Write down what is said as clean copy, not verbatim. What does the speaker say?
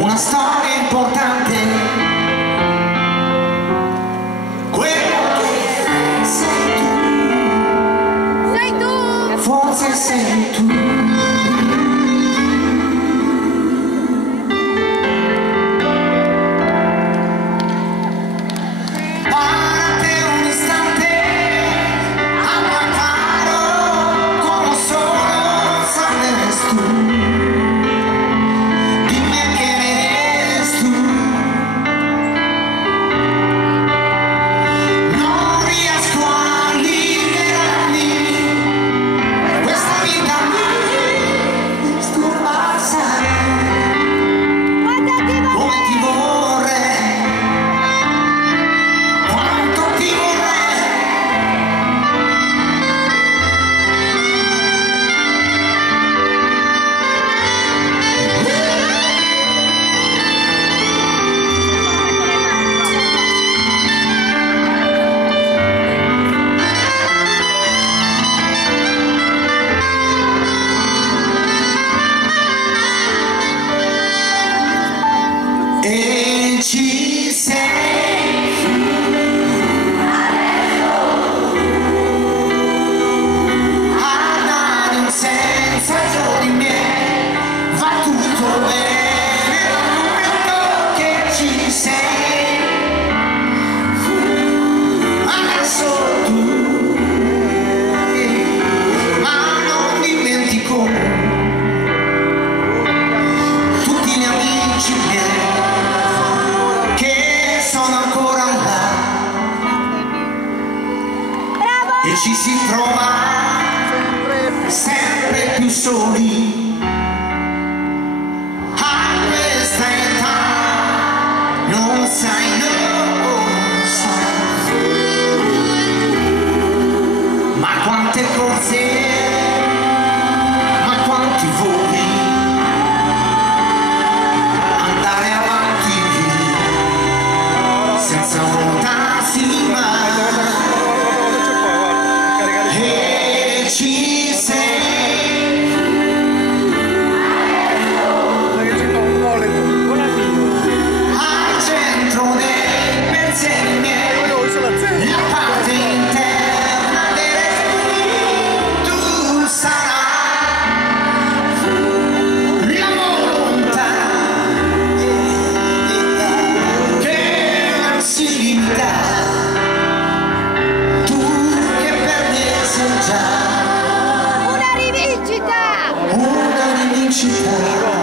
una storia importante, quello che sei tu, forse sei tu. E ci sei a dare un senso ai giorni miei, va tutto bene dal momento che ci sei, adesso tu, ma non dimentico tutti gli amici miei sono ancora là. Bravo! E ci si trova sempre più soli a questa età, non sai, non sai, ma quante corse, ma quanti voli, andare avanti senza voltarsi mai. E ci sei al centro dei pensieri miei, la parte interna dei tu sarai la volontà che non si limita, tu che perdi già una rivincita, una rivincita.